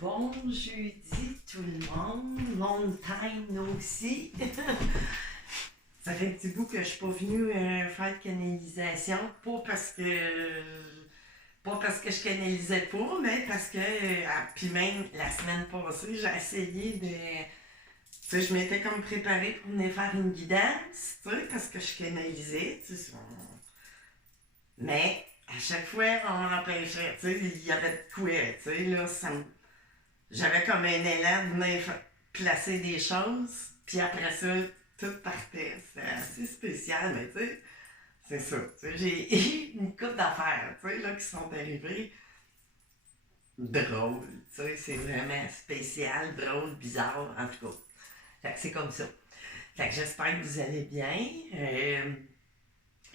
Bon jeudi tout le monde, long time no see. Ça fait un petit bout que je suis pas venue faire de canalisation, pas parce que je canalisais pas, mais parce que puis même la semaine passée, j'ai essayé de. Tu sais, je m'étais comme préparée pour venir faire une guidance, tu sais, parce que je canalisais, tu sais. Mais à chaque fois, on m'empêchait, tu sais, il y avait de quoi, tu sais, là, j'avais comme un élan de venir placer des choses, puis après ça, tout partait. C'était assez spécial, mais tu sais, c'est ça. Tu sais, j'ai une couple d'affaires, tu sais, là, qui sont arrivées drôles. Tu sais, c'est vraiment spécial, drôle, bizarre, en tout cas. Fait que c'est comme ça. Fait que j'espère que vous allez bien.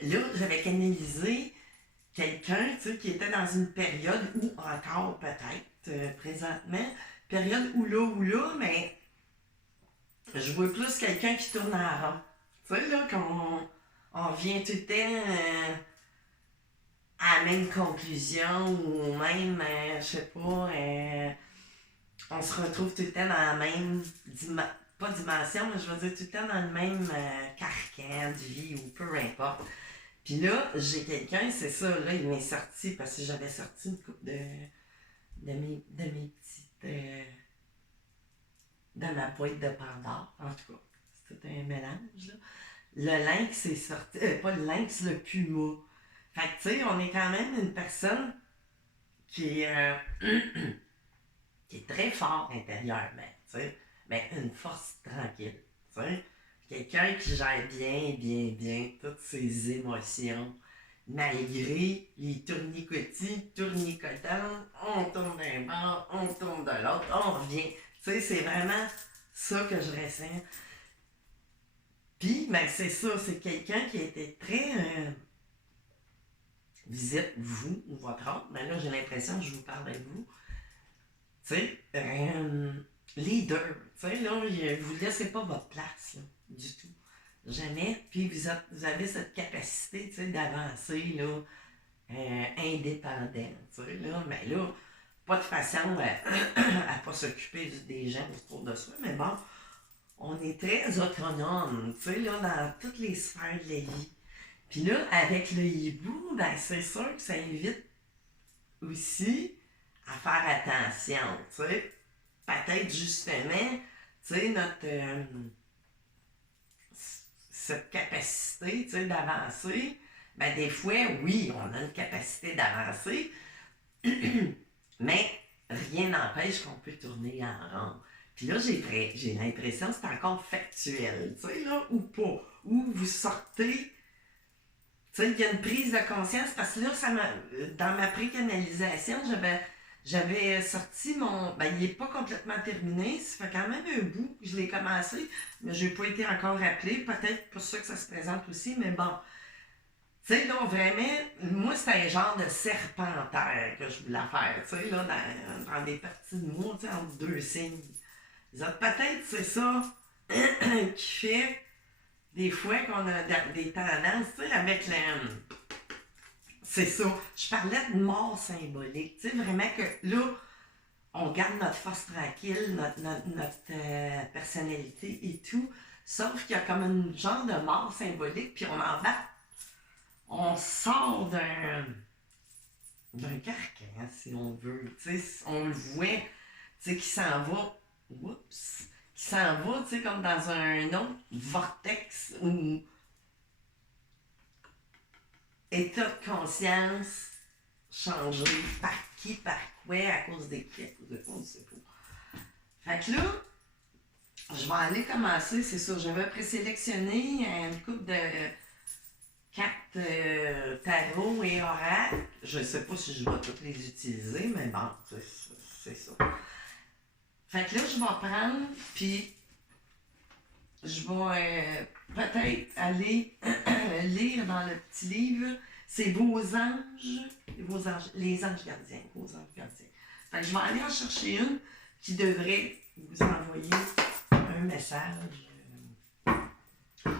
Là, j'avais canalisé quelqu'un, tu sais, qui était dans une période où encore peut-être, présentement, période ou là, mais je vois plus quelqu'un qui tourne en rond. Tu sais, là, qu'on on vient tout le temps à la même conclusion ou même, je sais pas, on se retrouve tout le temps dans la même pas dimension, mais je veux dire tout le temps dans le même carcan de vie ou peu importe. Puis là, j'ai quelqu'un, c'est ça, là, il m'est sorti parce que j'avais sorti une coupe de mes petites. Dans ma boîte de Pandore, en tout cas. C'est tout un mélange, là. Le lynx est sorti. Pas le lynx, le puma. Fait que, tu sais, on est quand même une personne qui est, qui est très fort intérieurement, tu sais. Mais une force tranquille, tu sais. Quelqu'un qui gère bien toutes ses émotions, malgré les tournicotis, tournicotants, on tourne d'un bord, on tourne de l'autre, on revient. Tu sais, c'est vraiment ça que je ressens. Puis, ben, c'est ça, c'est quelqu'un qui a été très. Visite vous ou votre autre, mais là, j'ai l'impression que je vous parle avec vous. Tu sais, leader. Tu sais, là, vous laissez pas votre place, là, du tout. Jamais. Puis, vous avez cette capacité, tu sais, d'avancer, là, indépendant. Tu sais, là, mais là, pas de façon à pas s'occuper des gens autour de soi, mais bon, on est très autonome, tu sais, là, dans toutes les sphères de la vie. Puis là, avec le hibou, ben, c'est sûr que ça invite aussi à faire attention, tu sais. Peut-être justement, tu sais, cette capacité, tu sais, d'avancer, ben, des fois, oui, on a une capacité d'avancer, mais rien n'empêche qu'on peut tourner en rond. Puis là, j'ai l'impression que c'est encore factuel, tu sais, là, ou pas. Ou vous sortez. Tu sais, il y a une prise de conscience parce que là, dans ma précanalisation, j'avais sorti mon. Ben, il n'est pas complètement terminé. Ça fait quand même un bout que je l'ai commencé, mais je n'ai pas été encore appelé. Peut-être pour ça que ça se présente aussi, mais bon. Tu sais, là, vraiment, moi, c'était un genre de serpentaire que je voulais faire, tu sais, là, dans des parties de moi, tu sais, entre deux signes. Peut-être c'est ça qui fait des fois qu'on a des tendances, tu sais, avec le. C'est ça. Je parlais de mort symbolique, tu sais, vraiment que là, on garde notre force tranquille, notre personnalité et tout, sauf qu'il y a comme un genre de mort symbolique, puis on en bat. On sort d'un carcan, si on veut. Tu sais, on le voit, tu sais, qui s'en va. Oups! Qui s'en va, tu sais, comme dans un autre vortex ou état de conscience changé par qui, par quoi, à cause des clics, on ne sait pas. Fait que là, je vais aller commencer, c'est ça, j'avais présélectionné une coupe de cartes tarot et oracle. Je ne sais pas si je vais toutes les utiliser, mais bon, c'est ça. Fait que là, je vais prendre, puis je vais peut-être aller lire dans le petit livre, c'est les anges gardiens, vos anges gardiens. Fait que je vais aller en chercher une qui devrait vous envoyer un message.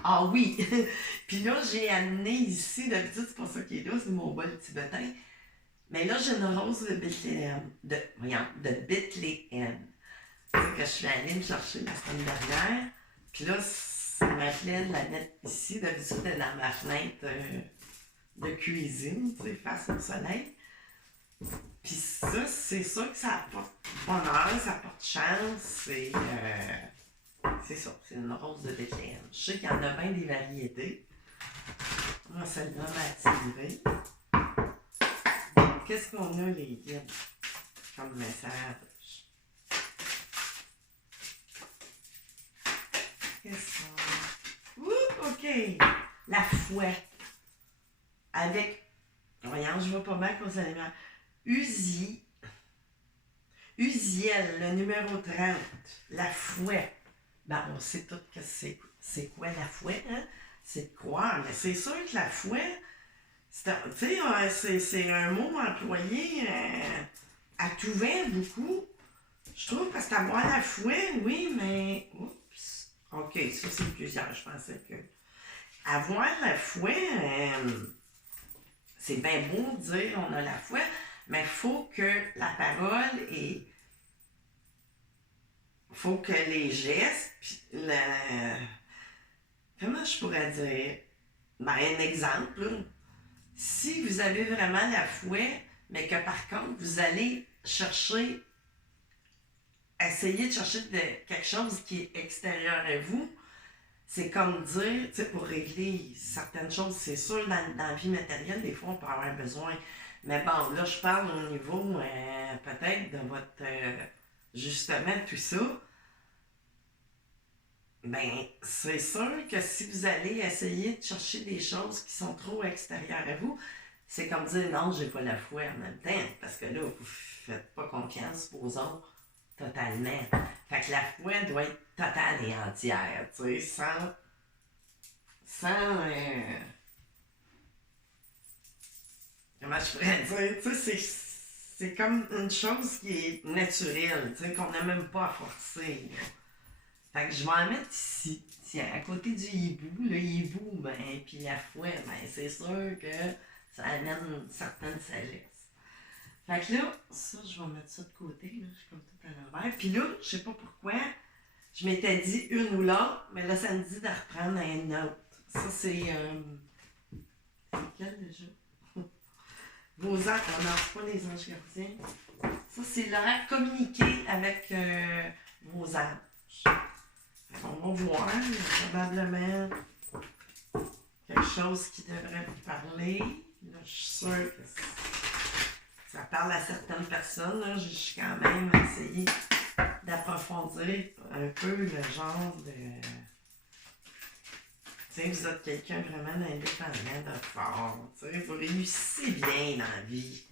Ah oui! Puis là, j'ai amené ici, d'habitude, c'est pas ça qui est là, c'est mon bol tibétain. Mais là, j'ai une rose de Bethléem. De Bethléem. Que je suis allée me chercher la semaine dernière. Puis là, ça m'appelait de la mettre ici. D'habitude, elle est dans ma fenêtre de cuisine, tu sais, face au soleil. Puis ça, c'est sûr que ça apporte bonheur, ça apporte chance. C'est ça, c'est une rose de Bethléem. Je sais qu'il y en a bien des variétés. Moi, celle-là m'a attirée. Qu'est-ce qu'on a, les guides, comme message? Qu'est-ce qu'on a? Ouh, OK. La fouette. Avec, voyons, je vois pas mal qu'on s'anime. Uziel, le numéro 30. La fouette. Ben, on sait tout que c'est quoi la fouette, hein? C'est de croire, mais c'est sûr que la fouette, c'est un mot employé à tout vent beaucoup. Je trouve parce qu'avoir la fouette, oui, mais. Oups. OK, ça c'est plusieurs, je pensais que. Avoir la fouette, c'est bien beau de dire on a la fouette, mais il faut que la parole et. Faut que les gestes, puis comment je pourrais dire? Ben, un exemple, là. Si vous avez vraiment la fouette, mais que par contre, vous allez essayer de chercher quelque chose qui est extérieur à vous, c'est comme dire, tu sais, pour régler certaines choses, c'est sûr, dans la vie matérielle, des fois, on peut avoir besoin. Mais bon, là, je parle au niveau, peut-être, de votre, justement, tout ça. Ben, c'est sûr que si vous allez essayer de chercher des choses qui sont trop extérieures à vous, c'est comme dire non, j'ai pas la foi en même temps. Parce que là, vous faites pas confiance aux autres totalement. Fait que la foi doit être totale et entière, tu sais, sans comment je pourrais dire, tu sais, c'est comme une chose qui est naturelle, tu sais, qu'on n'a même pas à forcer. Là. Fait que je vais en mettre ici. Tiens, à côté du hibou, le hibou, ben, puis la fouette, ben, c'est sûr que ça amène une certaine sagesse. Fait que là, ça, je vais mettre ça de côté, là, je suis comme tout à l'envers. Puis là, je sais pas pourquoi, je m'étais dit une ou l'autre, mais là, ça me dit de reprendre un autre. Ça, c'est quel déjà? Vos anges, on lance pas les anges gardiens. Ça, c'est l'horaire communiquer avec vos anges. On va voir, il y a probablement quelque chose qui devrait vous parler. Là, je suis sûre que ça parle à certaines personnes. Là. J'ai quand même essayé d'approfondir un peu le genre de... Tu sais, vous êtes quelqu'un vraiment d'indépendant, de fort. Tu sais, vous réussissez bien dans la vie.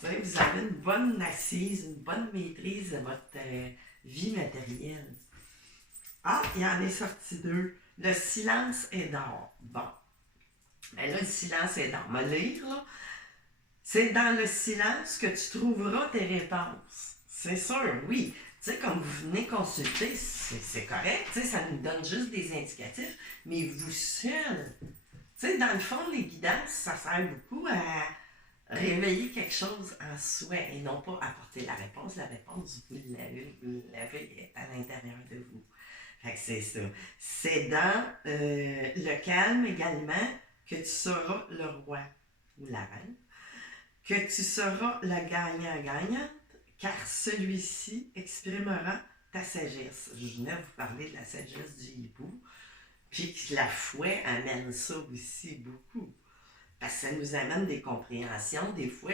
Tu sais, vous avez une bonne assise, une bonne maîtrise de votre vie matérielle. Ah, il en est sorti deux. Le silence est d'or. Bon. Mais là, le silence est d'or. Me lire, là. C'est dans le silence que tu trouveras tes réponses. C'est sûr, oui. Tu sais, comme vous venez consulter, c'est correct. Tu sais, ça nous donne juste des indicatifs. Mais vous seul, tu sais, dans le fond, les guidances, ça sert beaucoup à réveiller quelque chose en soi et non pas apporter la réponse. La réponse, vous l'avez à l'intérieur de vous. Fait que c'est ça. C'est dans le calme également que tu seras le roi ou la reine, que tu seras le gagnant-gagnante, car celui-ci exprimera ta sagesse. Je venais vous parler de la sagesse du hibou, puis que la fouette amène ça aussi beaucoup. Parce que ça nous amène des compréhensions, des fois,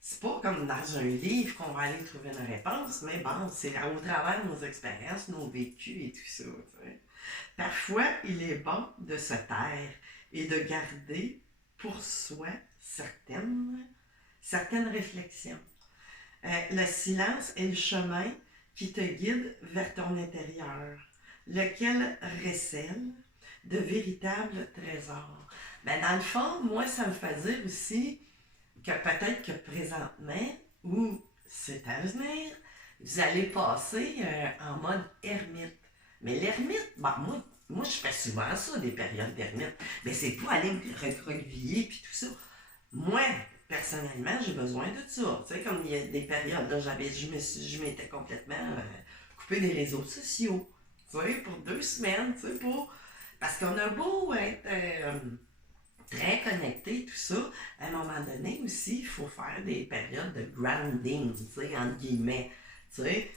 c'est pas comme dans un livre qu'on va aller trouver une réponse, mais bon, c'est au travers de nos expériences, nos vécus et tout ça. T'sais. Parfois, il est bon de se taire et de garder pour soi certaines réflexions. Le silence est le chemin qui te guide vers ton intérieur, lequel recèle de véritables trésors. Ben, dans le fond, moi, ça me fait dire aussi que peut-être que présentement, ou c'est à venir, vous allez passer en mode ermite. Mais l'ermite, ben moi, je fais souvent ça, des périodes d'ermite. Mais c'est pas aller me recroqueviller puis tout ça. Moi, personnellement, j'ai besoin de ça. Tu sais, comme il y a des périodes, là, je m'étais complètement coupé des réseaux sociaux. Tu sais, pour 2 semaines, tu sais, parce qu'on a beau être très connecté, tout ça, à un moment donné aussi, il faut faire des périodes de grounding, tu sais, entre guillemets. Tu sais,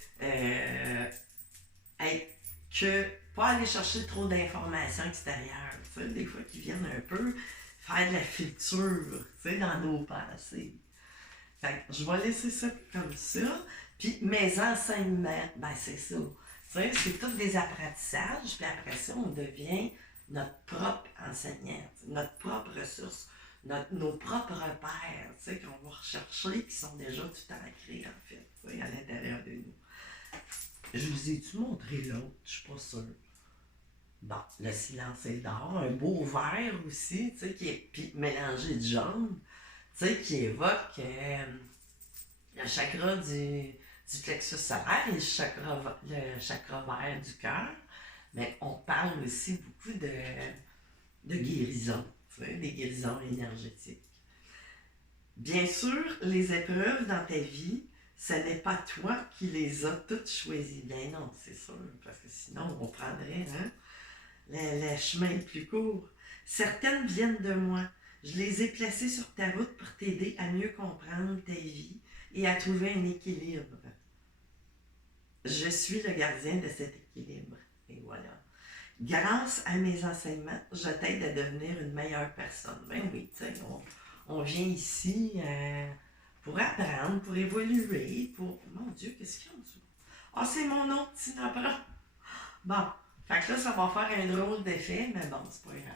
être que pas aller chercher trop d'informations extérieures, tu sais, des fois qui viennent un peu faire de la friture, tu sais, dans nos pensées. Fait que je vais laisser ça comme ça. Puis mes enseignements, ben c'est ça. Tu sais, c'est tous des apprentissages, puis après ça, on devient notre propre enseignant, notre propre ressource, nos propres repères, tu sais, qu'on va rechercher, qui sont déjà tout ancrés, en fait, tu sais, à l'intérieur de nous. Je vous ai-tu montré l'autre? Je suis pas sûre. Bon, le silence est d'or, un beau vert aussi, tu sais, qui est mélangé de jaune, tu sais, qui évoque le chakra du plexus solaire et le chakra vert du cœur. Mais on parle aussi beaucoup de guérison, tu sais, des guérisons énergétiques. Bien sûr, les épreuves dans ta vie, ce n'est pas toi qui les as toutes choisies. Ben non, c'est sûr, parce que sinon on prendrait le chemin le plus court. Certaines viennent de moi. Je les ai placées sur ta route pour t'aider à mieux comprendre ta vie et à trouver un équilibre. Je suis le gardien de cet équilibre. Et voilà. Grâce à mes enseignements, je t'aide à devenir une meilleure personne. Ben oui, tu sais, on vient ici pour apprendre, pour évoluer, pour... Mon Dieu, qu'est-ce qu'il y a en dessous? Ah, c'est mon autre petit apprend. Bon, fait que là, ça va faire un drôle d'effet, mais bon, c'est pas grave.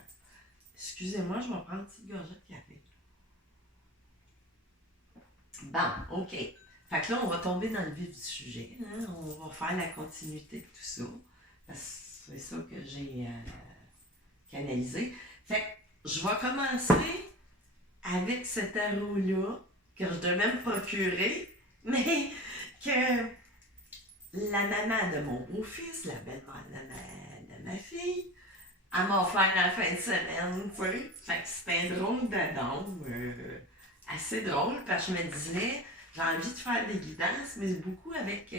Excusez-moi, je vais prendre une petite gorgée de café. Bon, OK. Fait que là, on va tomber dans le vif du sujet. Hein? On va faire la continuité de tout ça. Parce que c'est ça que j'ai canalisé. Fait que je vais commencer avec ce tarot-là que je devais me procurer, mais que la maman de mon beau-fils, la belle-mère de ma fille, elle m'a offert en fin de semaine, tu sais. Fait que c'était un drôle d'adon, assez drôle, parce que je me disais, j'ai envie de faire des guidances, mais beaucoup avec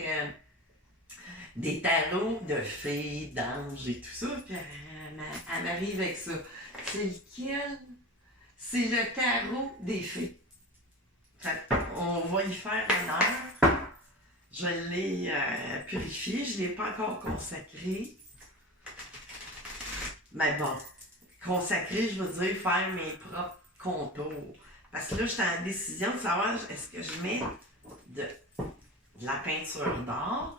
des tarots de fées, d'anges et tout ça, puis elle m'arrive avec ça. C'est lequel? C'est le tarot des fées. Fait on va y faire honneur. Je l'ai purifié, je ne l'ai pas encore consacré. Mais bon, consacré, je veux dire faire mes propres contours. Parce que là, j'étais en décision de savoir est-ce que je mets de la peinture d'or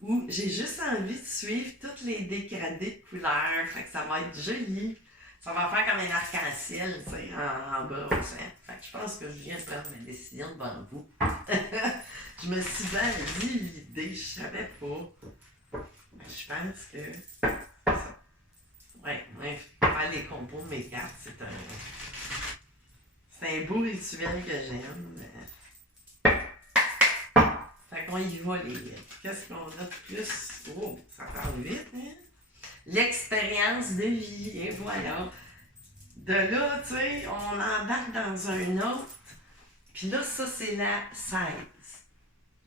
ou j'ai juste envie de suivre toutes les dégradés de couleurs. Fait que ça va être joli. Ça va faire comme un arc-en-ciel, tu sais, en bas. Hein. Fait que je pense que je viens de prendre ma décision devant vous. Je me suis dit l'idée, je savais pas. Je pense que... Ouais, faire les compos de mes cartes, c'est un beau rituel que j'aime. Fait qu'on y va, les... Qu'est-ce qu'on a de plus? Oh, ça parle vite, hein? L'expérience de vie, et voilà. De là, tu sais, on embarque dans un autre. Puis là, ça, c'est la 16.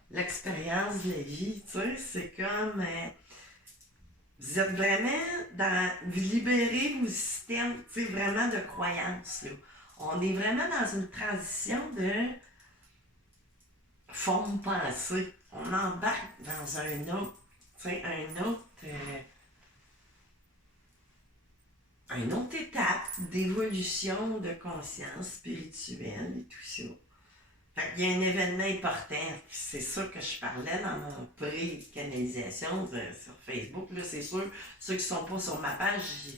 L'expérience de la vie, tu sais, c'est comme... vous êtes vraiment dans... Vous libérez vos systèmes, tu sais, vraiment de croyances, là. On est vraiment dans une transition de forme pensée. On embarque dans un autre, tu sais, une autre étape d'évolution de conscience spirituelle et tout ça. Fait qu'il y a un événement important, c'est ça que je parlais dans mon pré-canalisation sur Facebook. Là, c'est sûr, ceux qui ne sont pas sur ma page,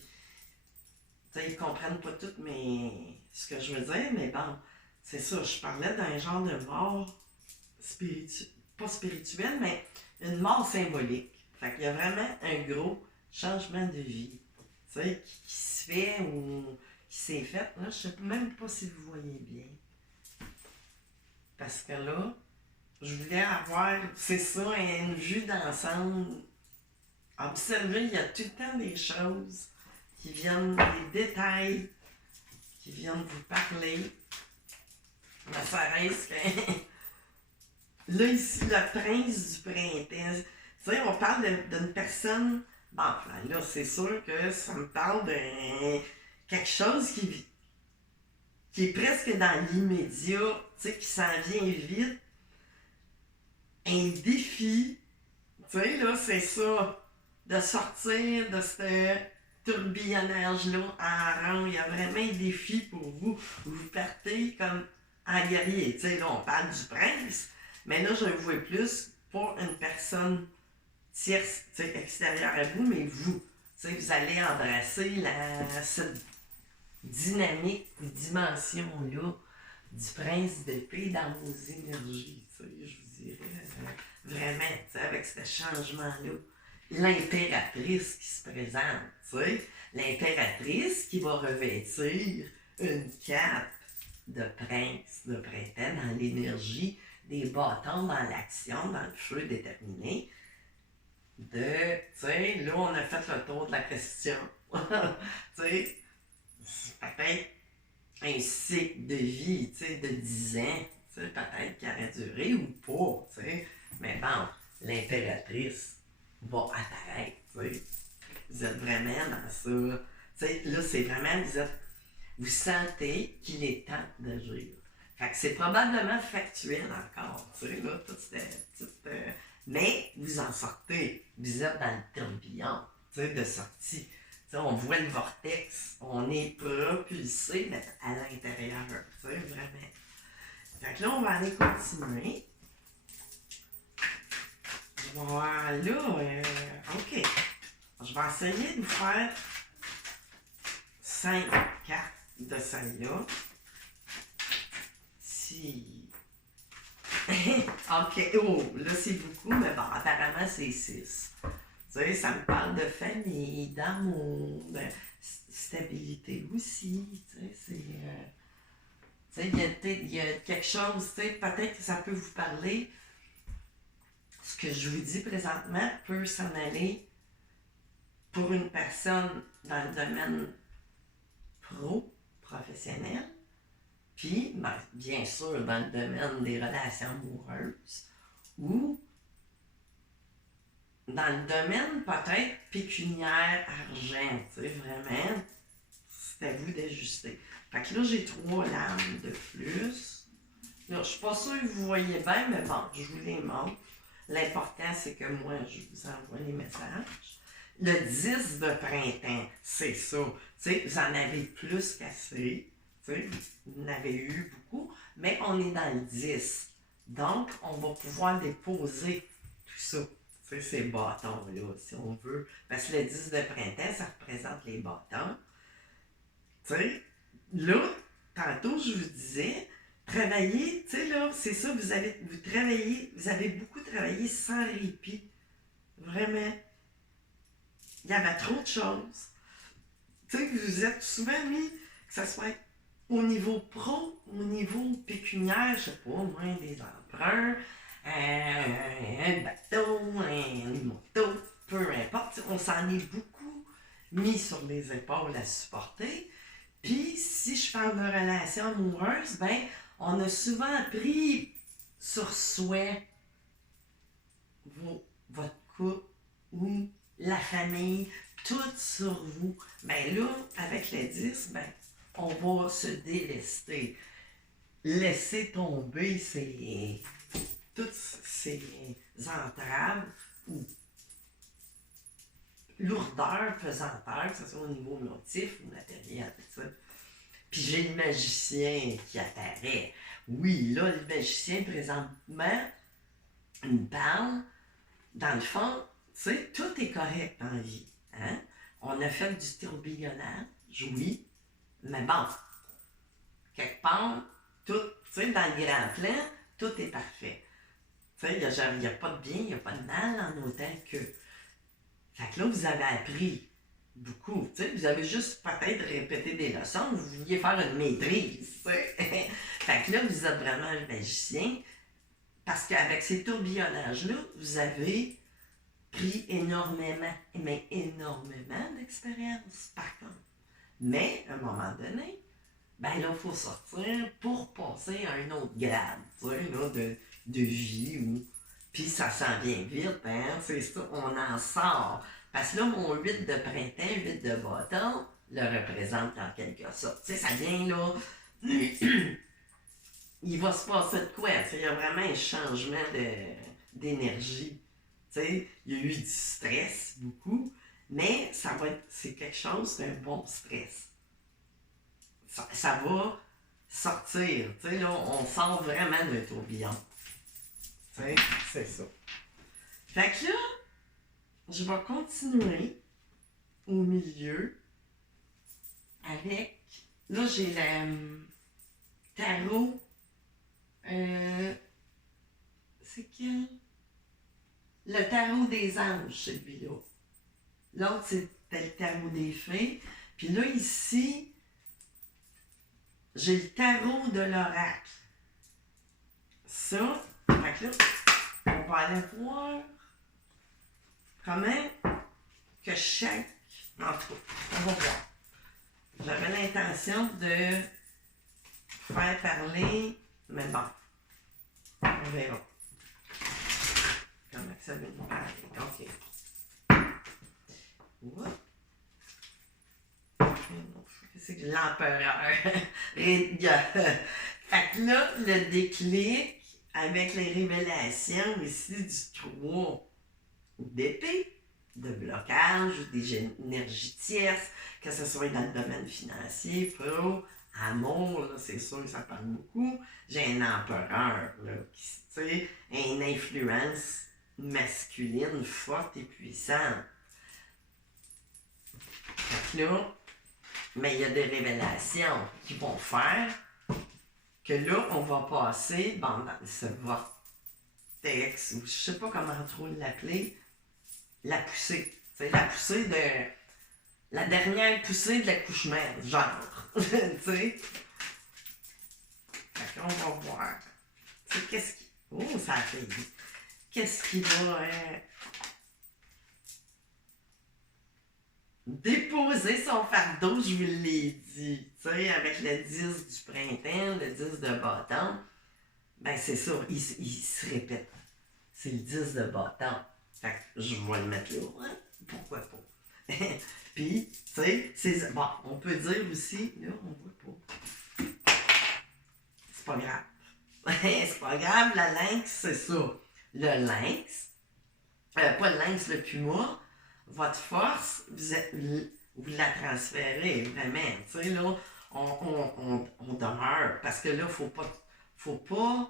ils ne comprennent pas tout ce que je veux dire, mais bon, c'est ça, je parlais d'un genre de mort pas spirituelle, mais une mort symbolique. Fait qu'il y a vraiment un gros changement de vie, tu sais, qui se fait ou qui s'est fait. Là, je ne sais même pas si vous voyez bien. Parce que là, je voulais avoir, c'est ça, une vue d'ensemble. Observer, il y a tout le temps des choses qui viennent, des détails qui viennent vous parler. ne serait-ce que... Là, ici, le prince du printemps. Tu sais, on parle d'une personne... Bon, là, c'est sûr que ça me parle de quelque chose qui est presque dans l'immédiat, tu sais, qui s'en vient vite. Un défi, tu sais, là, c'est ça, de sortir de ce tourbillonnage-là en rond. Il y a vraiment un défi pour vous. Vous partez comme en guerrier. Tu sais, là, on parle du prince, mais là, je le vois plus pour une personne tierce, tu sais, extérieure à vous, mais vous. Tu sais, vous allez embrasser cette dynamique, dimension-là du prince d'épée dans vos énergies. Tu sais, je vous dirais, vraiment, tu sais, avec ce changement-là. L'impératrice qui se présente, tu sais, l'impératrice qui va revêtir une cape de prince de printemps dans l'énergie des bâtons, dans l'action, dans le feu déterminé. Tu sais, là, on a fait le tour de la question. Tu sais, peut-être un cycle de vie, tu sais, de 10 ans, tu sais, peut-être qui aurait duré ou pas, tu sais. Mais bon, l'impératrice va apparaître, tu sais. Vous êtes vraiment dans ça. Tu sais, là, c'est vraiment, vous sentez qu'il est temps d'agir. Fait que c'est probablement factuel encore, tu sais, là, mais vous en sortez. Vous êtes dans le tourbillon, tu sais, de sortie. T'sais, on voit le vortex, on est propulsé mais à l'intérieur, tu sais, vraiment. Fait que là, on va aller continuer. Voilà, ok. Je vais essayer de vous faire 5 cartes de celle-là. Si... ok, oh, là c'est beaucoup, mais bon, apparemment c'est 6. Tu sais, ça me parle de famille, d'amour, de stabilité aussi, tu sais, c'est... tu sais, il y a quelque chose, tu sais, peut-être que ça peut vous parler. Ce que je vous dis présentement peut s'en aller pour une personne dans le domaine professionnel, puis, ben, bien sûr, dans le domaine des relations amoureuses, ou dans le domaine peut-être pécuniaire, argent, tu sais, vraiment, c'est à vous d'ajuster. Fait que là, j'ai 3 lames de plus. Là, je suis pas sûre que vous voyez bien, mais bon, je vous les montre. L'important, c'est que moi, je vous envoie les messages. Le 10 de printemps, c'est ça. Tu sais, vous en avez plus qu'assez. Tu sais, vous en avez eu beaucoup, mais on est dans le 10. Donc, on va pouvoir déposer tout ça. Tu sais, ces bâtons-là, si on veut. Parce que le 10 de printemps, ça représente les bâtons. Tu sais, là, tantôt, je vous disais, travailler, tu sais, là, c'est ça, vous avez beaucoup travaillé sans répit. Vraiment. Il y avait trop de choses. Tu sais, vous êtes souvent mis, que ce soit au niveau pro, au niveau pécuniaire, je sais pas, moi, des emprunts, un bateau, une moto, peu importe. On s'en est beaucoup mis sur les épaules à supporter. Puis, si je parle de relations amoureuses, ben, on a souvent appris sur soi, votre couple ou la famille, tout sur vous. Ben là, avec le 10, ben, on va se délester. Laisser tomber toutes ces entraves ou lourdeur, pesanteur, que ce soit au niveau motif ou matériel. Ça. Puis j'ai le magicien qui apparaît. Oui, là, le magicien, présentement, il me parle. Dans le fond, tu sais, tout est correct dans la vie. Hein? On a fait du tourbillonnage, oui, mais bon, quelque part, tout, tu sais, dans le grand plan, tout est parfait. Tu sais, il n'y a pas de bien, il n'y a pas de mal en autant que... Fait que là, vous avez appris beaucoup. Tu sais, vous avez juste peut-être répété des leçons, vous vouliez faire une maîtrise. Tu sais. Fait que là, vous êtes vraiment un magicien parce qu'avec ces tourbillonnages-là, vous avez pris énormément, mais énormément d'expérience, par contre. Mais, à un moment donné, ben là, il faut sortir pour passer à un autre grade, tu sais, là, de vie. Puis ça s'en vient vite, hein, c'est ça, on en sort. Parce que là, mon 8 de printemps, 8 de bâton, le représente en quelque sorte. Tu sais, ça vient là, il va se passer de quoi? Tu sais, il y a vraiment un changement d'énergie. Tu sais, il y a eu du stress, beaucoup, mais ça va être, c'est quelque chose d'un bon stress. Ça va sortir. Tu sais, là, on sort vraiment d'un tourbillon. Tu sais, c'est ça. Fait que là, je vais continuer au milieu avec. Là, j'ai le tarot. C'est quel? Le tarot des anges, celui-là. L'autre, c'était le tarot des fées. Puis là, ici, j'ai le tarot de l'oracle. Ça, fait que là, on va aller voir comment que chaque. En tout cas, on va voir. J'avais l'intention de faire parler, mais bon, on verra. Comment ça veut nous parler? OK. What? C'est que l'empereur. Fait que là, le déclic avec les révélations ici du 3 d'épée, de blocage, des énergies tierces, que ce soit dans le domaine financier, pro, amour, là, c'est sûr que ça parle beaucoup. J'ai un empereur, là, qui, tu sais, une influence masculine forte et puissante. Fait que là, mais il y a des révélations qui vont faire que là, on va passer dans ce vortex, ou je sais pas comment trop l'appeler, la poussée. C'est la poussée de. La dernière poussée de l'accouchement, genre. Tu sais? Fait qu'on va voir. Tu sais, qu'est-ce qui. Oh, ça a fait. Qu'est-ce qui va. Déposer son fardeau, je vous l'ai dit. Tu sais, avec le 10 du printemps, le 10 de bâton, ben c'est ça, il se répète. C'est le 10 de bâton. Fait que je vais le mettre là. Hein? Pourquoi pas? Puis, tu sais, c'est. Bon, on peut dire aussi, là, on voit pas. C'est pas grave. C'est pas grave, la lynx, c'est ça. Le lynx, pas le lynx, le puma, votre force, vous la transférez vraiment. Tu sais, là, on demeure. Parce que là, faut pas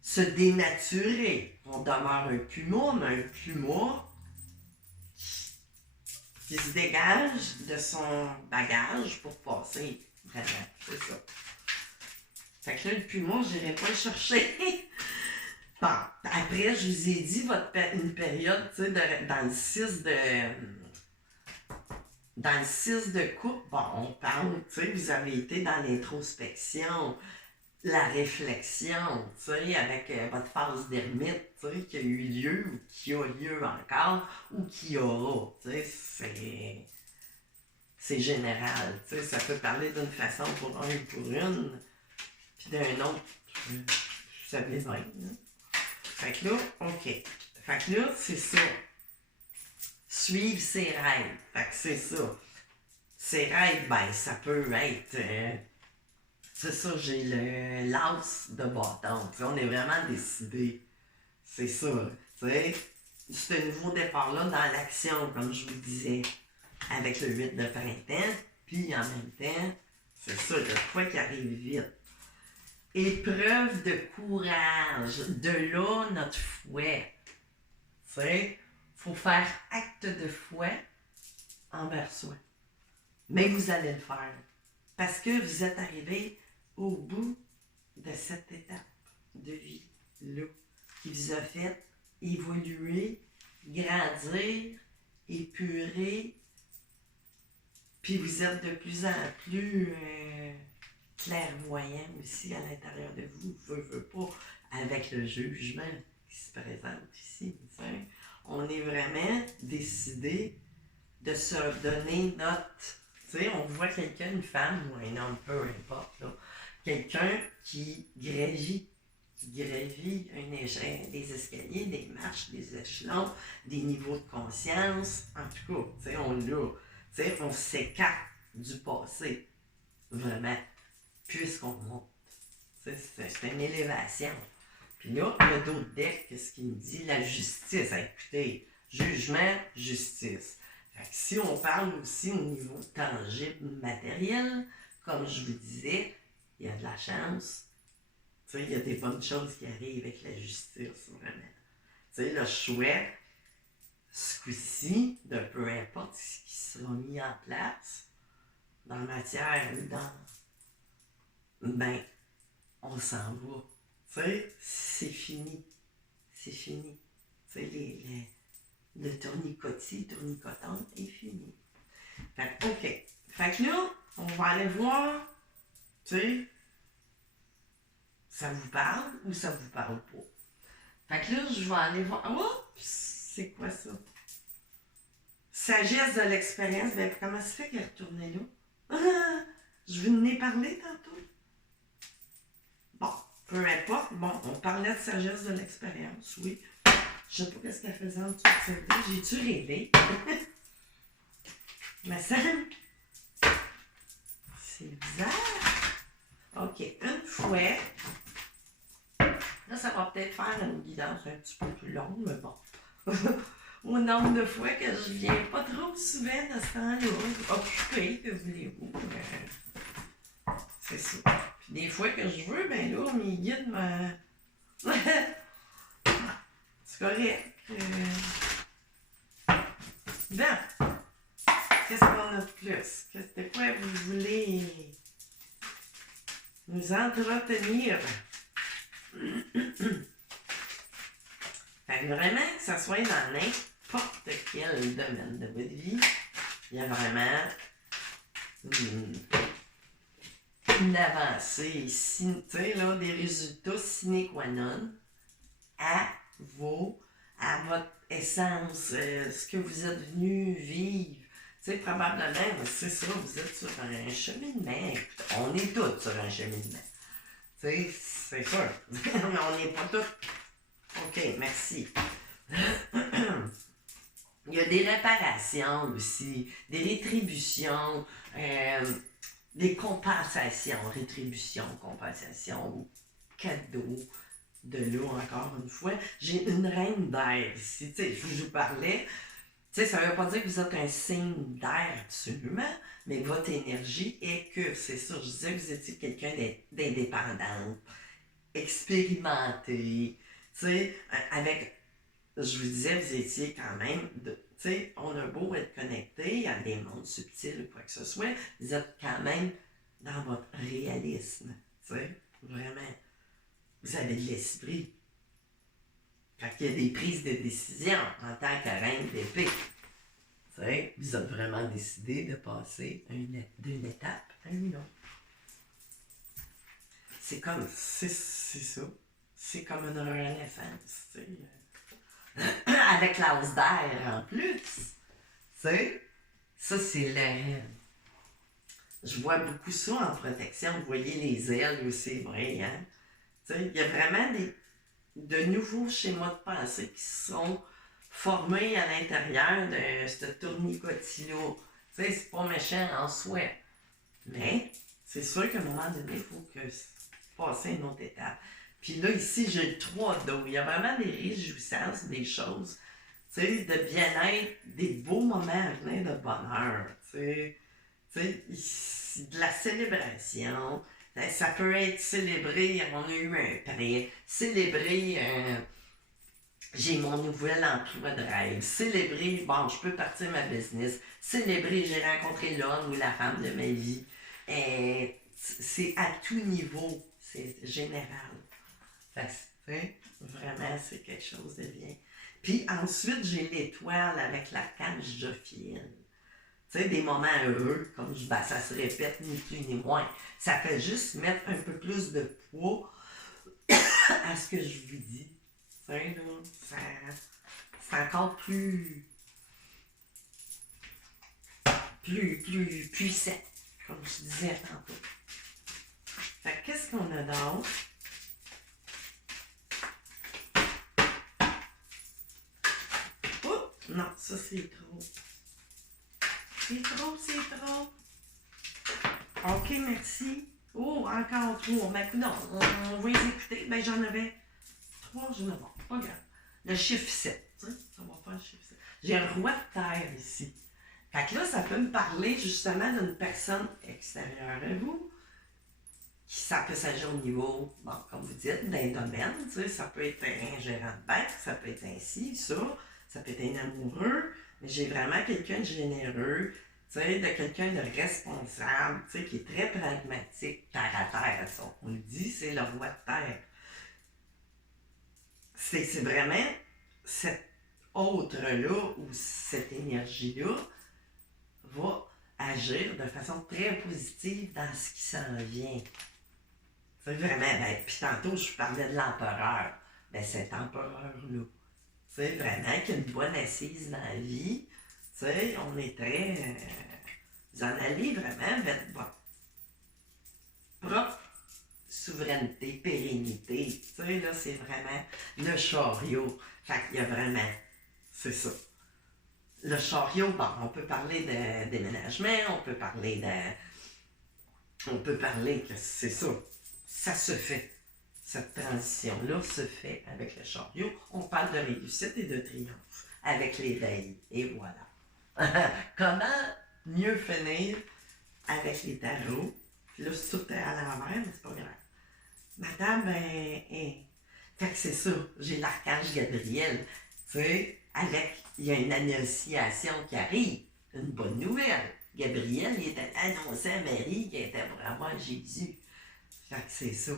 se dénaturer. On demeure un puma, mais un puma qui se dégage de son bagage pour passer. Vraiment, c'est ça. Fait que là, le puma, je n'irai pas le chercher. Bon, après, je vous ai dit une période, tu sais, dans le 6 de. Dans le 6 de coupe, bon, on parle, tu sais, vous avez été dans l'introspection, la réflexion, tu sais, avec votre phase d'ermite, tu sais, qui a eu lieu, ou qui a lieu encore, ou qui aura, tu sais, c'est général, tu sais, ça peut parler d'une façon pour un ou pour une, puis d'un autre, vous savez bien, hein? Fait que là, OK. Fait que là, c'est ça. Suivre ses rêves. Fait que c'est ça. Ses rêves, ben, ça peut être. C'est ça, j'ai l'as de bâton. T'sais, on est vraiment décidé. C'est ça. Tu sais, ce nouveau départ-là dans l'action, comme je vous disais, avec le 8 de printemps. Puis en même temps, c'est ça, il y a quoi qui arrive vite. Épreuve de courage. De là, notre fouet. Tu sais, faut faire acte de fouet envers soi. Mais vous allez le faire. Parce que vous êtes arrivé au bout de cette étape de vie-là qui vous a fait évoluer, grandir, épurer, puis vous êtes de plus en plus clairvoyant aussi à l'intérieur de vous, veut pas, avec le jugement qui se présente ici. T'sais. On est vraiment décidé de se donner notre tu sais, on voit quelqu'un, une femme ou un homme, peu importe, là, quelqu'un qui gravit des escaliers, des marches, des échelons, des niveaux de conscience, en tout cas, tu sais, on l'a. Tu sais, on s'écarte du passé, vraiment, puisqu'on monte. C'est une élévation. Puis là, il y a d'autres decks, qu'est-ce qu'il me dit? La justice. Écoutez, jugement, justice. Fait que si on parle aussi au niveau tangible, matériel, comme je vous disais, il y a de la chance. Tu sais, il y a des bonnes choses qui arrivent avec la justice, vraiment. Tu sais, le choix, ce coup-ci, de peu importe ce qui sera mis en place, dans la matière ou dans... Ben, on s'en va. Tu sais, c'est fini. C'est fini. Tu sais, le tournicoton est fini. Fait que, OK. Fait que là, on va aller voir, tu sais, ça vous parle ou ça vous parle pas. Fait que là, je vais aller voir. Oh! C'est quoi ça? Sagesse de l'expérience. Ben, comment ça fait qu'elle est retournée là? Ah, je vous en ai parlé tantôt. Bon, peu importe. Bon, on parlait de sagesse de l'expérience, oui. Je sais pas qu'est-ce qu'elle faisait en dessous de cette tête. J'ai-tu rêvé? Mais ça... C'est bizarre. OK, une fois... Là, ça va peut-être faire une guidance un petit peu plus longue, mais bon. Au nombre de fois que je viens pas trop souvent de ce temps-là. Occupé, que voulez-vous. C'est ça. Puis des fois que je veux, ben là, mes guides me... C'est correct. Bon. Qu'est-ce qu'on a de plus? De quoi vous voulez nous entretenir? Fait que vraiment, que ça soit dans n'importe quel domaine de votre vie, il y a vraiment une avancée ici, tu sais, là, des résultats sine qua non à votre essence, ce que vous êtes venu vivre. Tu sais, probablement, c'est ça, vous êtes sur un cheminement. On est tous sur un cheminement. Tu sais, c'est sûr. Mais on n'est pas tous. OK, merci. Il y a des réparations aussi, des rétributions, des compensations, compensation, cadeaux. De là, encore une fois, j'ai une reine d'air ici. Tu sais, je vous parlais, tu sais, ça ne veut pas dire que vous êtes un signe d'air absolument, mais votre énergie est que, c'est ça, je disais que vous étiez quelqu'un d'indépendant, expérimenté, tu sais, avec, je vous disais, vous étiez quand même, tu sais, on a beau être connecté à des mondes subtils ou quoi que ce soit, vous êtes quand même dans votre réalisme, tu sais, vraiment. Vous avez de l'esprit. Quand il y a des prises de décision en tant que reine d'épée. Vous avez vraiment décidé de passer d'une étape à une autre. C'est comme, c'est ça. C'est comme une renaissance, tu sais. Avec la hausse d'air en plus. Tu sais, ça c'est je vois beaucoup ça en protection. Vous voyez les ailes aussi, vrai, hein? Tu sais, il y a vraiment de nouveaux schémas de pensée qui sont formés à l'intérieur de ce tournicotis-là. Tu sais, c'est pas méchant en soi. Mais c'est sûr qu'à un moment donné, il faut passer une autre étape. Puis là, ici, j'ai le 3 d'eau. Il y a vraiment des réjouissances, des choses, tu sais, de bien-être, des beaux moments à venir de bonheur, tu sais, de la célébration. Ça peut être célébré, on a eu un prêt, célébrer, j'ai mon nouvel emploi de rêve, célébrer, bon, je peux partir ma business, célébrer, j'ai rencontré l'homme ou la femme de ma vie. C'est à tout niveau, c'est général. Vraiment, c'est quelque chose de bien. Puis ensuite, j'ai l'étoile avec l'archange Jophiel. Tu sais, des moments heureux, comme ça se répète ni plus ni moins. Ça fait juste mettre un peu plus de poids à ce que je vous dis. Tu sais, là, c'est encore plus... plus puissant, comme je disais tantôt. Fait que qu'est-ce qu'on a d'autre? Oh! Non, ça c'est trop. C'est trop. OK, merci. Oh, encore 3. Ben, non, on va les écouter. Ben, j'en avais 3, j'en avais pas grave. Le chiffre 7. Tu sais, ça va faire le chiffre 7. J'ai un roi de terre ici. Fait que là, ça peut me parler justement d'une personne extérieure à vous. Ça peut s'agir au niveau, bon, comme vous dites, d'un domaine. Tu sais, ça peut être un gérant de banque, ça peut être ainsi, ça peut être un amoureux. Mais j'ai vraiment quelqu'un de généreux. Tu sais, de quelqu'un de responsable, tu sais, qui est très pragmatique, terre à terre, ça. On le dit, c'est le roi de terre. C'est vraiment cet autre-là ou cette énergie-là va agir de façon très positive dans ce qui s'en vient. C'est vraiment, ben, puis tantôt, je parlais de l'empereur. Ben, cet empereur-là, c'est vraiment qui a une bonne assise dans la vie. Tu sais, on est très. Vous en allez vraiment vers votre propre souveraineté, pérennité. Tu sais, là, c'est vraiment le chariot. Fait qu'il y a vraiment. C'est ça. Le chariot, bon, on peut parler de déménagement, on peut parler que c'est ça. Ça se fait. Cette transition-là se fait avec le chariot. On parle de réussite et de triomphe avec l'éveil. Et voilà. Comment mieux finir avec les tarots? Puis là, tout est à l'envers, mais c'est pas grave. Madame, fait que c'est ça. J'ai l'archange Gabriel. Tu sais, il y a une annonciation qui arrive. Une bonne nouvelle. Gabriel, il était annoncé à Marie qu'il était pour avoir Jésus. Fait que c'est ça.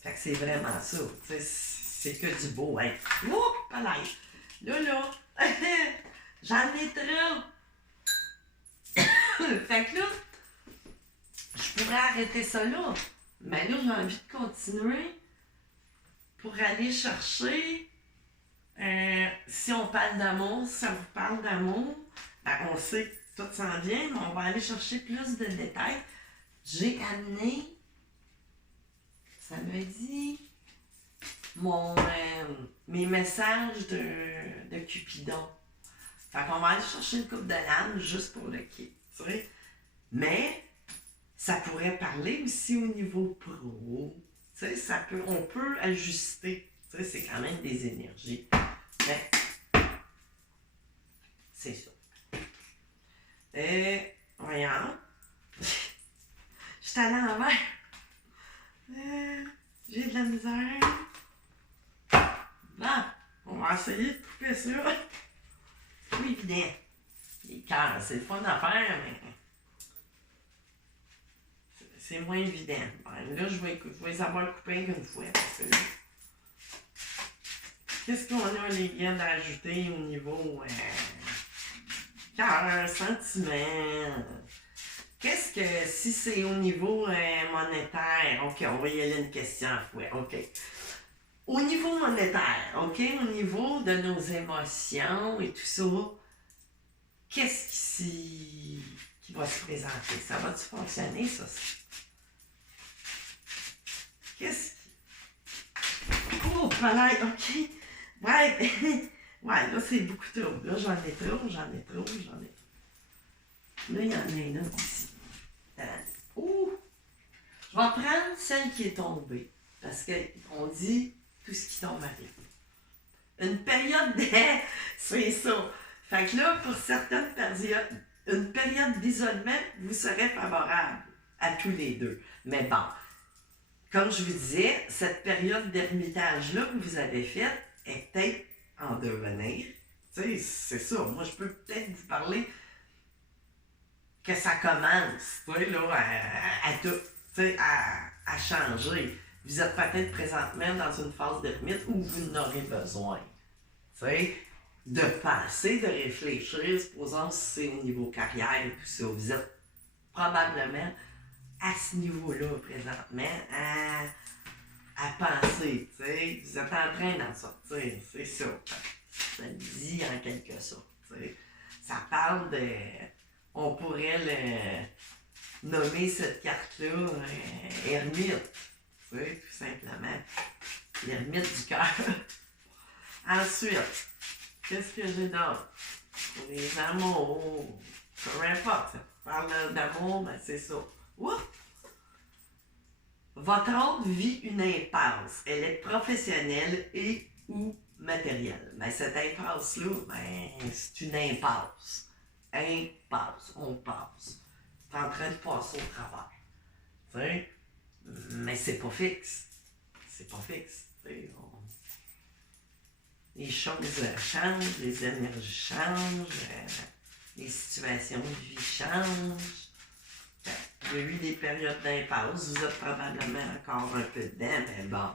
Fait que c'est vraiment ça. Tu sais, c'est que du beau, hein. Ouh, pas l'air. Là, j'en ai trop. Fait que là, je pourrais arrêter ça là. Mais là, j'ai envie de continuer pour aller chercher. Si on parle d'amour, si ça vous parle d'amour, ben on sait que tout s'en vient, mais on va aller chercher plus de détails. J'ai amené, ça me dit, mes messages de Cupidon. Fait qu'on va aller chercher une coupe de lames juste pour le kit, tu sais. Mais ça pourrait parler aussi au niveau pro. Tu sais, on peut ajuster. Tu sais, c'est quand même des énergies. Mais c'est ça. Voyons. Je suis à l'envers. J'ai de la misère. Bon, on va essayer de couper ça. C'est pas évident. Les cœurs, c'est le fun à faire, mais c'est moins évident. Ben, là, je vais les avoir coupés qu'une fois. Parce que qu'est-ce qu'on a, les gars, d'ajouter au niveau cœur, sentiment? Qu'est-ce que, si c'est au niveau monétaire, OK, on va y aller une question à fois, OK. Au niveau monétaire, OK, au niveau de nos émotions et tout ça, qu'est-ce qui va se présenter? Ça va-tu fonctionner, ça? Qu'est-ce qui... Oh, palais, OK. Ouais, ouais, là, c'est beaucoup trop. Là, j'en ai trop. Là, il y en a une autre ici. Ouh! Je vais prendre celle qui est tombée. Parce qu'on dit tout ce qui tombe arrive. Une période c'est ça. Fait que là, pour certaines périodes, une période d'isolement vous serait favorable à tous les deux. Mais bon, comme je vous disais, cette période d'ermitage-là que vous avez faite est peut-être en devenir. Tu sais, c'est ça. Moi, je peux peut-être vous parler que ça commence, tu sais, là, à changer. Vous êtes peut-être présentement dans une phase d'ermite où vous en aurez besoin. Tu sais, de penser, de réfléchir, supposons si c'est au niveau carrière et tout ça. Vous êtes probablement à ce niveau-là présentement à penser, tu sais. Vous êtes en train d'en sortir, c'est ça. Ça le dit en quelque sorte, tu sais. Ça parle on pourrait nommer cette carte-là Ermite. Tu sais, tout simplement. L'ermite du cœur. Ensuite, qu'est-ce que j'ai d'autre? Pour les amours. Peu importe. Ça parle d'amour, ben c'est ça. Oups! Votre autre vit une impasse. Elle est professionnelle et ou matérielle. Ben, cette impasse-là, ben, c'est une impasse. Impasse, on passe. T'es en train de passer au travers. Tu sais? Mais c'est pas fixe. C'est pas fixe. Les choses changent, les énergies changent, les situations de vie changent. Il y a eu des périodes d'impasse, vous êtes probablement encore un peu dedans, mais bon,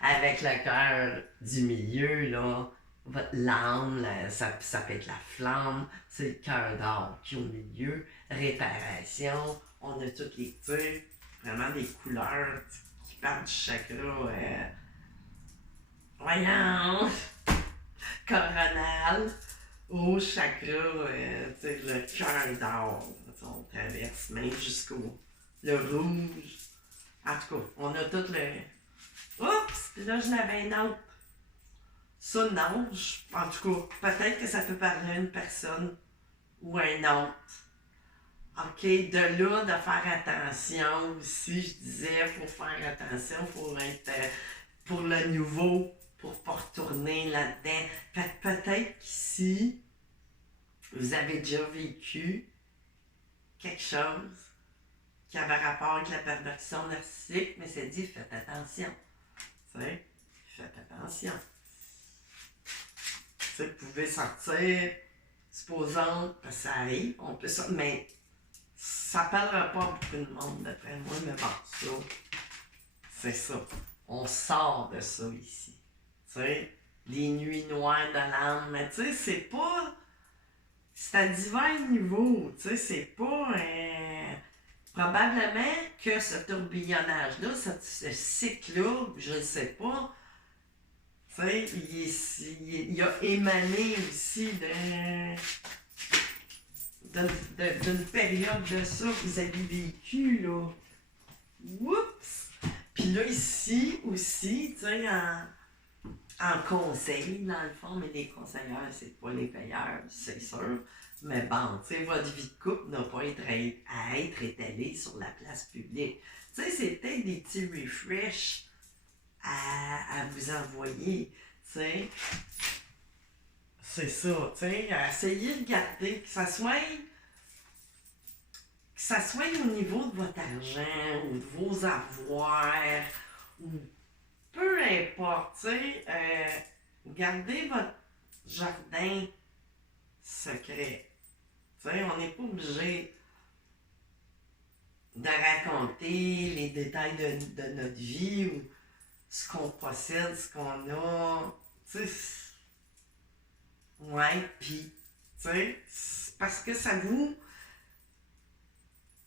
avec le cœur du milieu, là, votre l'âme, ça peut être la flamme, c'est le cœur d'or qui est au milieu, réparation, on a toutes les, tu sais, vraiment des couleurs qui partent du chakra, voyons, coronal, au chakra, tu sais, le cœur d'or. On traverse même jusqu'au le rouge. En tout cas, on a tout le. Oups! Là, je n'avais un autre. Ça, non. En tout cas, peut-être que ça peut parler à une personne ou à un autre. OK, de là, de faire attention aussi, je disais, faut faire attention, faut être pour le nouveau, pour ne pas retourner là-dedans. Peut-être qu'ici, vous avez déjà vécu quelque chose qui avait rapport avec la perversion narcissique, mais c'est dit, faites attention. Tu sais, faites attention. Tu sais, vous pouvez sortir, supposons, parce que ça arrive, on peut sortir, mais ça ne parlera pas à beaucoup de monde, d'après moi, mais bon, ça, c'est ça. On sort de ça ici. Tu sais, les nuits noires de l'âme, mais tu sais, c'est pas. C'est à divers niveaux, tu sais, c'est pas. Probablement que ce tourbillonnage-là, ce cycle-là, je ne sais pas, tu sais, il a émané aussi d'une période de ça que vous avez vécu, là. Oups! Puis là, ici aussi, tu sais, en conseil, dans le fond, mais les conseilleurs, c'est pas les payeurs, c'est sûr. Mais bon, tu sais, votre vie de couple n'a pas à être étalée sur la place publique. Tu sais, c'est peut-être des petits refresh à vous envoyer, tu sais. C'est ça, tu sais, essayez de garder, que ça soit au niveau de votre argent ou de vos avoirs, ou peu importe, tu sais, gardez votre jardin secret. Tu sais, on n'est pas obligé de raconter les détails de notre vie ou ce qu'on possède, ce qu'on a. Tu sais, ouais, pis, tu sais, parce que ça vous.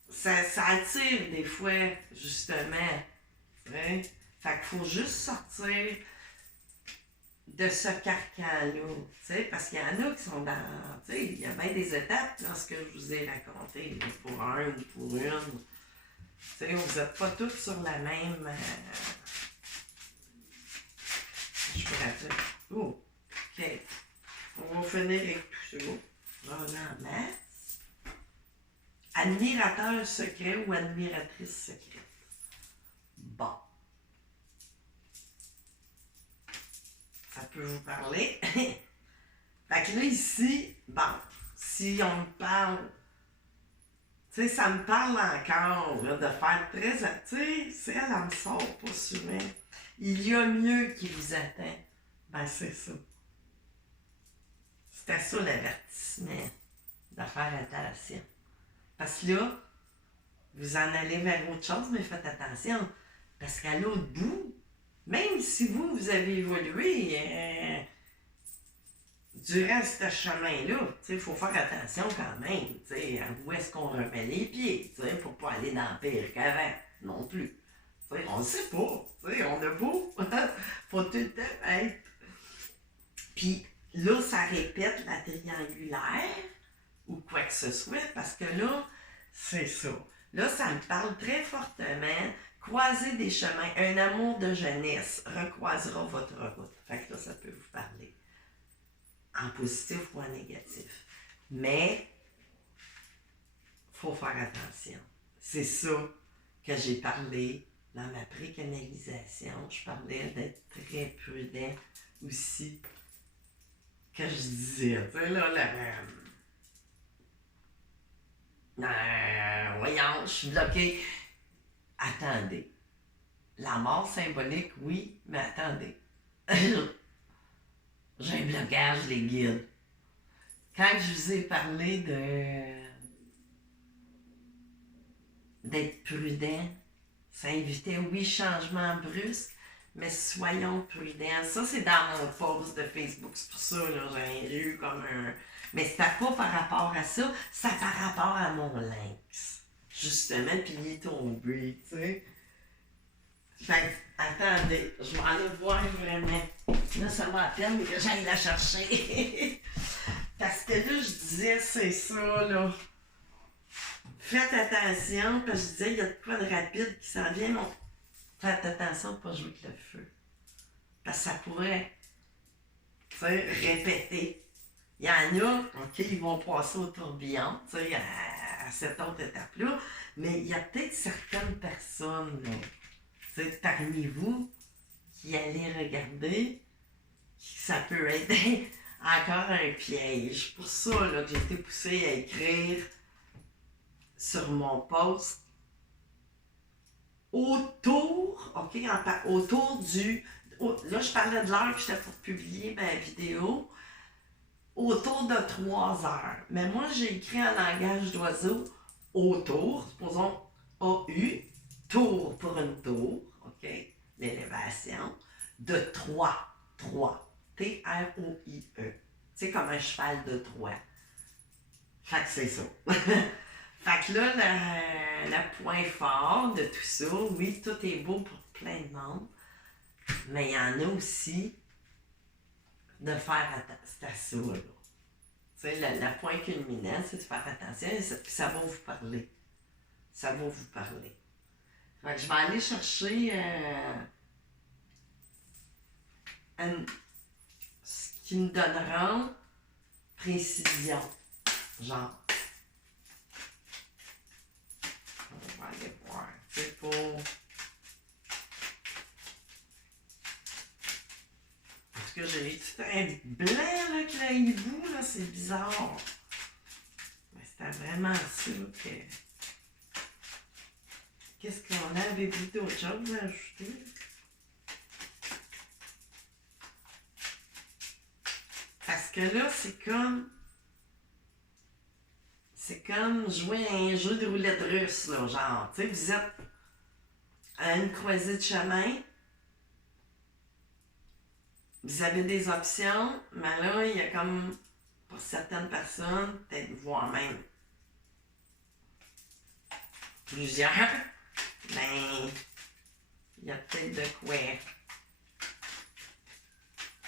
Ça attire des fois, justement. Tu sais, fait qu'il faut juste sortir de ce carcan-là, tu sais, parce qu'il y en a qui sont dans, tu sais, il y a bien des étapes dans ce que je vous ai raconté, pour un ou pour une. Tu sais, vous n'êtes pas tous sur la même. Je pourrais dire. Oh, ok. On va finir avec tout ça. Vraiment. Admirateur secret ou admiratrice secrète. Bon. Ça peut vous parler. Fait que là, ici, bon, si on me parle, tu sais, ça me parle encore, là, de faire très. Tu sais, elle me sort pas souvent. Il y a mieux qui vous attend. Ben, c'est ça. C'était ça l'avertissement, de faire attention. Parce que là, vous en allez vers autre chose, mais faites attention. Parce qu'à l'autre bout, même si vous avez évolué durant ce chemin-là, il faut faire attention quand même. À où est-ce qu'on remet les pieds? Il ne faut pas aller dans le pire qu'avant non plus. On ne sait pas. On a beau. Faut tout le temps être. Puis là, ça répète la triangulaire. ou quoi que ce soit, parce que là, c'est ça. Là, ça me parle très fortement. Croiser des chemins, un amour de jeunesse recroisera votre route. Fait que là, ça peut vous parler. En positif ou en négatif. Mais, faut faire attention. C'est ça que j'ai parlé dans ma précanalisation. Je parlais d'être très prudent aussi. Que je disais, tu sais, voyons, je suis bloquée. Attendez. La mort symbolique, oui, mais attendez. J'ai un blocage, les guides. Quand je vous ai parlé d'être prudent, ça invitait, oui, changement brusque, mais soyons prudents. Ça, c'est dans mon post de Facebook. C'est pour ça, là, j'ai eu comme un... Mais c'était pas par rapport à ça, c'est par rapport à mon lynx. Justement, puis il est tombé, tu sais. Fait attendez, je vais aller voir vraiment. Là, ça m'a à peine que j'aille la chercher. Parce que là, je disais, c'est ça, là. Faites attention, parce que je disais, il y a de quoi de rapide qui s'en vient, mais faites attention de ne pas jouer avec le feu. Parce que ça pourrait, tu sais, répéter. Il y en a, OK, ils vont passer au tourbillon, tu sais, à cette autre étape-là, mais il y a peut-être certaines personnes, là, tu sais, parmi vous, qui allez regarder, ça peut être encore un piège. Pour ça, là, que j'ai été poussée à écrire sur mon post autour, OK, autour du... Là, je parlais de l'heure que j'étais pour publier ma vidéo, autour de 3 heures. Mais moi, j'ai écrit en langage d'oiseau autour, supposons AU, tour pour une tour, OK, l'élévation, de 3, T-R-O-I-E. C'est comme un cheval de Troie. Fait que c'est ça. Fait que là, le point fort de tout ça, oui, tout est beau pour plein de monde, mais il y en a aussi de faire attention. C'est à ça, là. Tu sais, le point culminant, c'est de faire attention, puis ça va vous parler. Ça va vous parler. Fait que je vais aller chercher ce qui me donnera précision. Genre, on va aller voir. C'est pour... Parce que j'ai eu tout un blanc, là, avec le hibou, là, c'est bizarre. Mais c'était vraiment ça que... Qu'est-ce qu'on a? Avez-vous d'autres choses à ajouter? Parce que là, c'est comme jouer à un jeu de roulette russe, là, genre, tu sais, vous êtes à une croisée de chemin, vous avez des options, mais là, il y a comme, pour certaines personnes, peut-être voire même plusieurs, ben, il y a peut-être de quoi.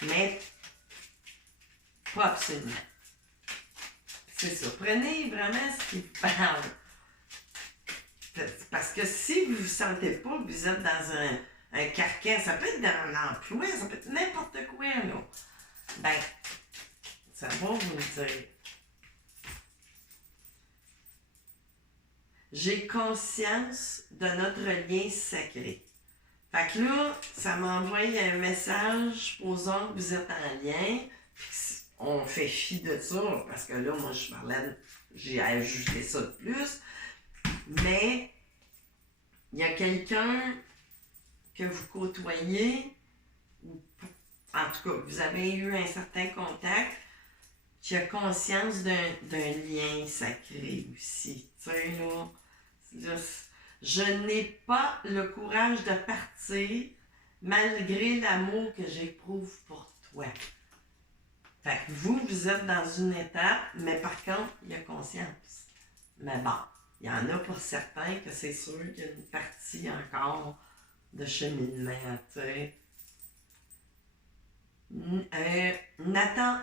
Mais, pas absolument. C'est ça. Prenez vraiment ce qui vous parle. Parce que si vous ne vous sentez pas que vous êtes dans un carcan, ça peut être dans l'emploi, ça peut être n'importe quoi, là. Ben, ça va vous le dire. J'ai conscience de notre lien sacré. Fait que là, ça m'envoie un message, supposons que vous êtes en lien, puis on fait fi de ça, parce que là, moi, je parlais, j'ai ajouté ça de plus, mais il y a quelqu'un que vous côtoyez, ou en tout cas, vous avez eu un certain contact, qui a conscience d'un lien sacré aussi. Tu sais, là, je n'ai pas le courage de partir malgré l'amour que j'éprouve pour toi. Fait que vous êtes dans une étape, mais par contre, il y a conscience. Mais bon, il y en a pour certains que c'est sûr qu'il y a une partie encore de cheminement, tu sais. Nathan,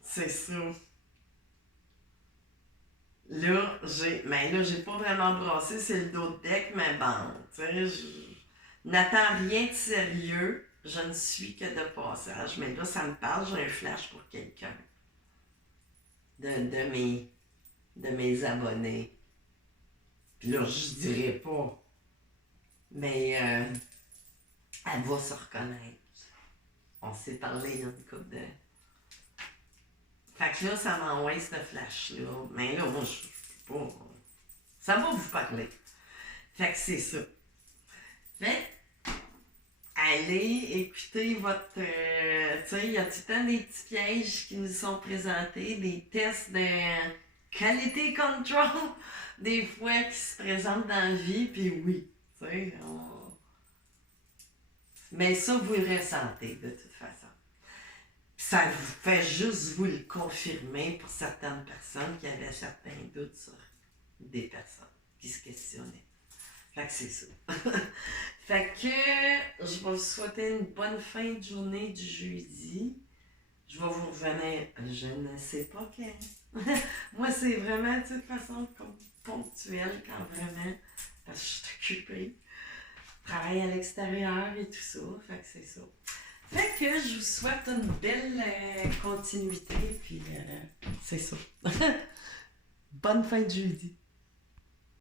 c'est ça. Là, j'ai pas vraiment brassé, c'est le dos de deck, mais bon, tu sais, je n'attends rien de sérieux, je ne suis que de passage, mais là, ça me parle, j'ai un flash pour quelqu'un de mes abonnés. Puis là, je dirais pas, mais elle va se reconnaître. On s'est parlé il y a une couple de... Fait que là, ça m'envoie ce flash-là. Mais là, moi, je peux pas... Ça va vous parler. Fait que c'est ça. Fait allez écouter votre... tu sais, il y a tout le temps des petits pièges qui nous sont présentés, des tests de quality control, des fois qui se présentent dans la vie, puis oui, tu sais, mais ça, vous le ressentez de toute façon. Ça vous fait juste vous le confirmer pour certaines personnes qui avaient certains doutes sur des personnes qui se questionnaient. Fait que c'est ça. Fait que je vais vous souhaiter une bonne fin de journée du jeudi. Je vais vous revenir, je ne sais pas quand. Moi, c'est vraiment de toute façon comme ponctuel quand vraiment, parce que je suis occupée. Je travaille à l'extérieur et tout ça. Fait que c'est ça. Fait que je vous souhaite une belle continuité, puis c'est ça. Bonne fin de jeudi.